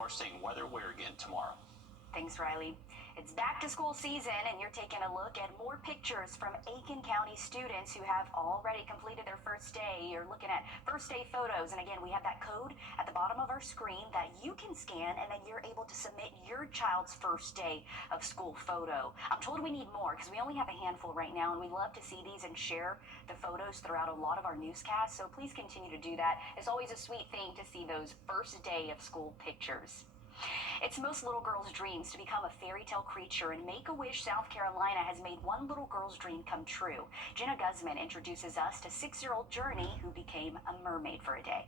We're seeing weather we're again tomorrow. Thanks, Riley. It's back to school season, and you're taking a look at more pictures from Aiken County students who have already completed their first day. You're looking at first day photos, and again, we have that code at the bottom of our screen that you can scan, and then you're able to submit your child's first day of school photo. I'm told we need more because we only have a handful right now, and we love to see these and share the photos throughout a lot of our newscasts, so please continue to do that. It's always a sweet thing to see those first day of school pictures. It's most little girls' dreams to become a fairy tale creature, and Make-A-Wish South Carolina has made one little girl's dream come true. Jenna Guzman introduces us to 6-year-old Journey, who became a mermaid for a day.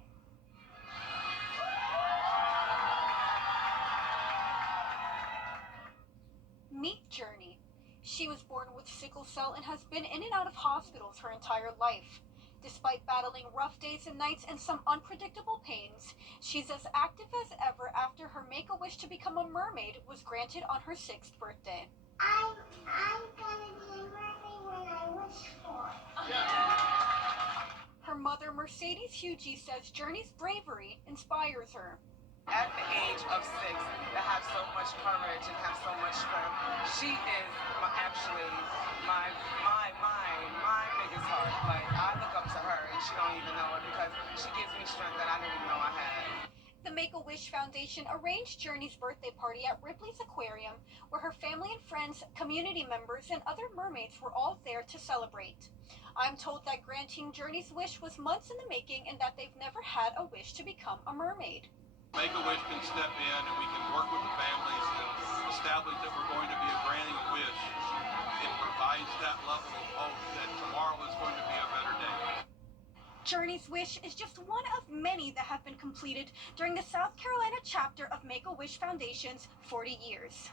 Meet Journey. She was born with sickle cell and has been in and out of hospitals her entire life. Despite battling rough days and nights and some unpredictable pains, she's as active as ever after her Make-A-Wish to become a mermaid was granted on her 6th birthday. I'm gonna be a mermaid when I wish for. Her mother, Mercedes Hugie, says Journey's bravery inspires her. At the age of 6, to have so much courage and have so much strength, she is actually my biggest heart. Like, I look up to her and she don't even know it because she gives me strength that I didn't even know I had. The Make-A-Wish Foundation arranged Journey's birthday party at Ripley's Aquarium, where her family and friends, community members, and other mermaids were all there to celebrate. I'm told that granting Journey's wish was months in the making and that they've never had a wish to become a mermaid. Make-A-Wish can step in and we can work with the families and establish that we're going to be granting a wish. It provides that level of hope that tomorrow is going to be a better day. Journey's wish is just one of many that have been completed during the South Carolina chapter of Make-A-Wish Foundation's 40 years.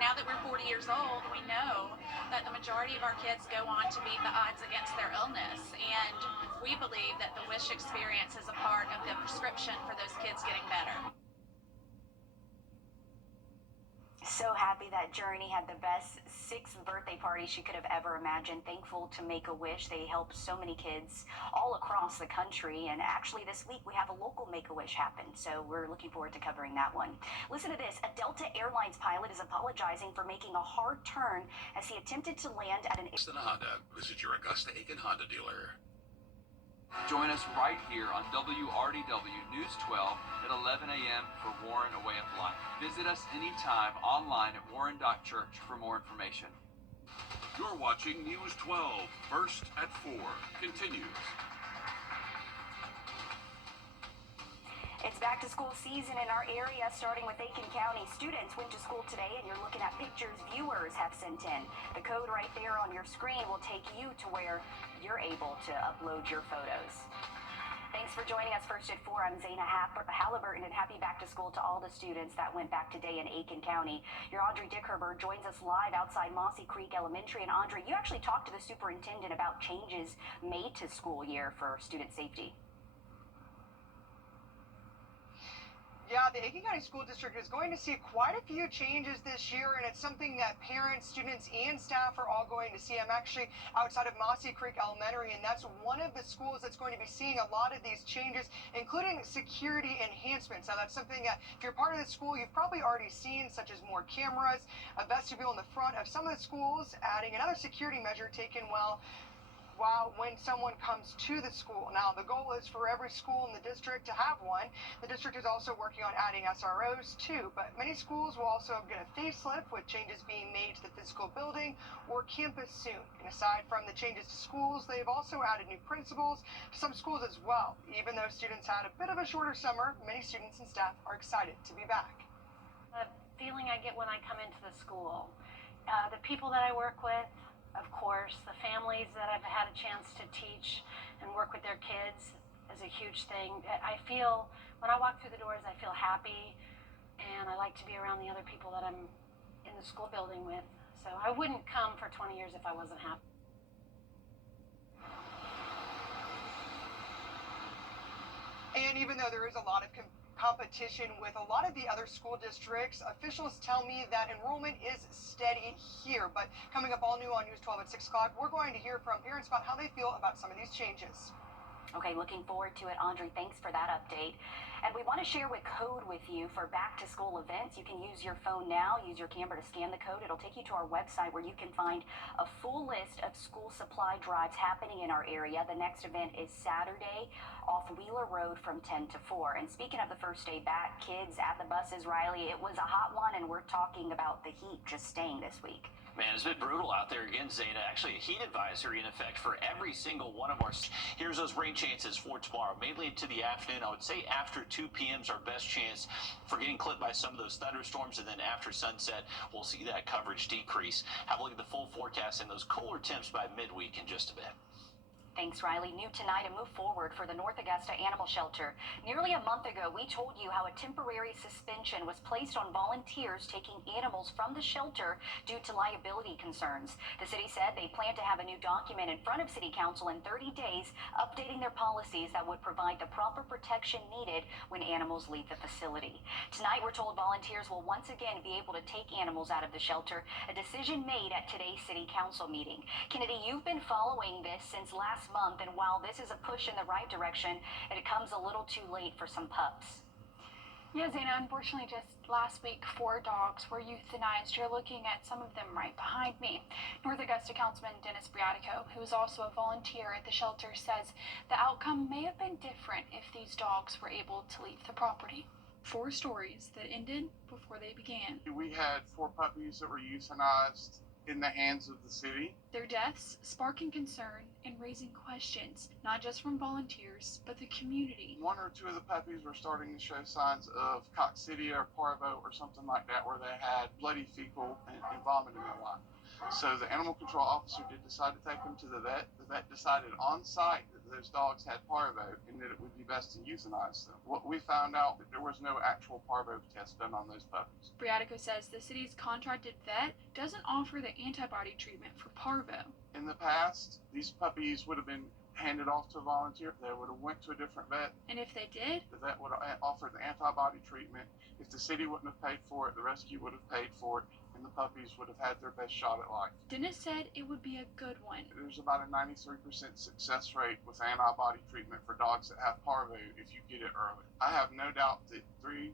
Now that we're 40 years old, we know that the majority of our kids go on to beat the odds against their illness, and we believe that the wish experience is a part of the prescription for those kids getting better. So happy that Journey had the best 6th birthday party she could have ever imagined. Thankful to Make-A-Wish. They help so many kids all across the country. And actually this week we have a local Make-A-Wish happen. So we're looking forward to covering that one. Listen to this. A Delta Airlines pilot is apologizing for making a hard turn as he attempted to land at an... Honda. Visit your Augusta Aiken Honda dealer. Join us right here on WRDW News 12 at 11 a.m. for Warren A Way of Life. Visit us anytime online at warren.church for more information. You're watching News 12, first at 4. Continues. It's back to school season in our area, starting with Aiken County. Students went to school today, and you're looking at pictures viewers have sent in. The code right there on your screen will take you to where you're able to upload your photos. Thanks for joining us first at 4. I'm Zaina Halliburton, and happy back to school to all the students that went back today in Aiken County. Your Audrey Dickherber joins us live outside Mossy Creek Elementary. And Audrey, you actually talked to the superintendent about changes made to school year for student safety. Yeah, the Aiken County School District is going to see quite a few changes this year, and it's something that parents, students, and staff are all going to see. I'm actually outside of Mossy Creek Elementary, and that's one of the schools that's going to be seeing a lot of these changes, including security enhancements. Now, that's something that if you're part of the school, you've probably already seen, such as more cameras, a vestibule in the front of some of the schools, adding another security measure taken when someone comes to the school. Now, the goal is for every school in the district to have one. The district is also working on adding SROs too, but many schools will also get a facelift with changes being made to the physical building or campus soon. And aside from the changes to schools, they've also added new principals to some schools as well. Even though students had a bit of a shorter summer, many students and staff are excited to be back. The feeling I get when I come into the school, the people that I work with, of course, the families that I've had a chance to teach and work with their kids is a huge thing. I feel, when I walk through the doors, I feel happy, and I like to be around the other people that I'm in the school building with. So I wouldn't come for 20 years if I wasn't happy. And even though there is a lot of competition with a lot of the other school districts, officials tell me that enrollment is steady here. But coming up all new on News 12 at 6 o'clock, we're going to hear from parents about how they feel about some of these changes. Okay, looking forward to it. Audrey, thanks for that update. And we want to share a code with you for back-to-school events. You can use your phone now, use your camera to scan the code. It'll take you to our website where you can find a full list of school supply drives happening in our area. The next event is Saturday off Wheeler Road from 10 to 4. And speaking of the first day back, kids at the buses, Riley, it was a hot one, and we're talking about the heat just staying this week. Man, it's been brutal out there again, Zeta. Actually, a heat advisory in effect for every single one of our. Here's those rain chances for tomorrow, mainly into the afternoon. I would say after 2 p.m. is our best chance for getting clipped by some of those thunderstorms, and then after sunset, we'll see that coverage decrease. Have a look at the full forecast and those cooler temps by midweek in just a bit. Thanks, Riley. New tonight, a move forward for the North Augusta Animal Shelter. Nearly a month ago, we told you how a temporary suspension was placed on volunteers taking animals from the shelter due to liability concerns. The city said they plan to have a new document in front of City Council in 30 days, updating their policies that would provide the proper protection needed when animals leave the facility. Tonight, we're told volunteers will once again be able to take animals out of the shelter, a decision made at today's City Council meeting. Kennedy, you've been following this since last month, and while this is a push in the right direction, it comes a little too late for some pups. Yeah, Zana, unfortunately just last week 4 dogs were euthanized. You're looking at some of them right behind me. North Augusta Councilman Dennis Wrdw, who is also a volunteer at the shelter, says the outcome may have been different if these dogs were able to leave the property. 4 stories that ended before they began. We had 4 puppies that were euthanized in the hands of the city. Their deaths sparking concern and raising questions, not just from volunteers, but the community. 1 or 2 of the puppies were starting to show signs of coccidia or parvo or something like that, where they had bloody fecal and vomiting a lot. So the animal control officer did decide to take them to the vet. The vet decided on site that those dogs had parvo and that it would be best to euthanize them. What we found out that there was no actual parvo test done on those puppies. Wrdw says the city's contracted vet doesn't offer the antibody treatment for parvo. In the past, these puppies would have been handed off to a volunteer. They would have went to a different vet. And if they did? The vet would have offered the antibody treatment. If the city wouldn't have paid for it, the rescue would have paid for it, and the puppies would have had their best shot at life. Dennis said it would be a good one. There's about a 93% success rate with antibody treatment for dogs that have parvo if you get it early. I have no doubt that 3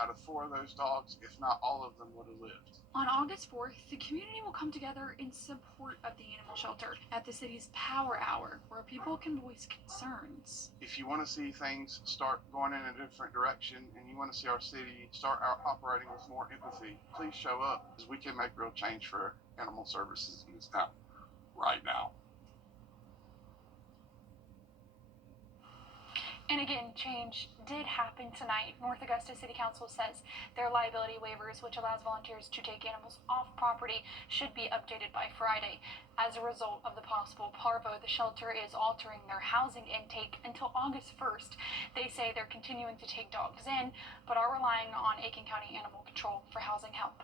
out of 4 of those dogs, if not all of them, would have lived. On August 4th, the community will come together in support of the animal shelter at the city's Power Hour, where people can voice concerns. If you want to see things start going in a different direction and you want to see our city start operating with more empathy, please show up, because we can make real change for animal services in this town right now. And again, change did happen tonight. North Augusta City Council says their liability waivers, which allows volunteers to take animals off property, should be updated by Friday. As a result of the possible parvo, the shelter is altering their housing intake until August 1st. They say they're continuing to take dogs in, but are relying on Aiken County Animal Control for housing help.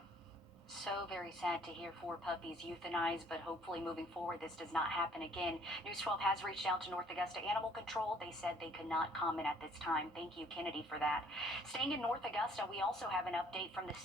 So very sad to hear 4 puppies euthanized, but hopefully moving forward this does not happen again. News 12 has reached out to North Augusta Animal Control. They said they could not comment at this time. Thank you, Kennedy, for that. Staying in North Augusta, we also have an update from the city.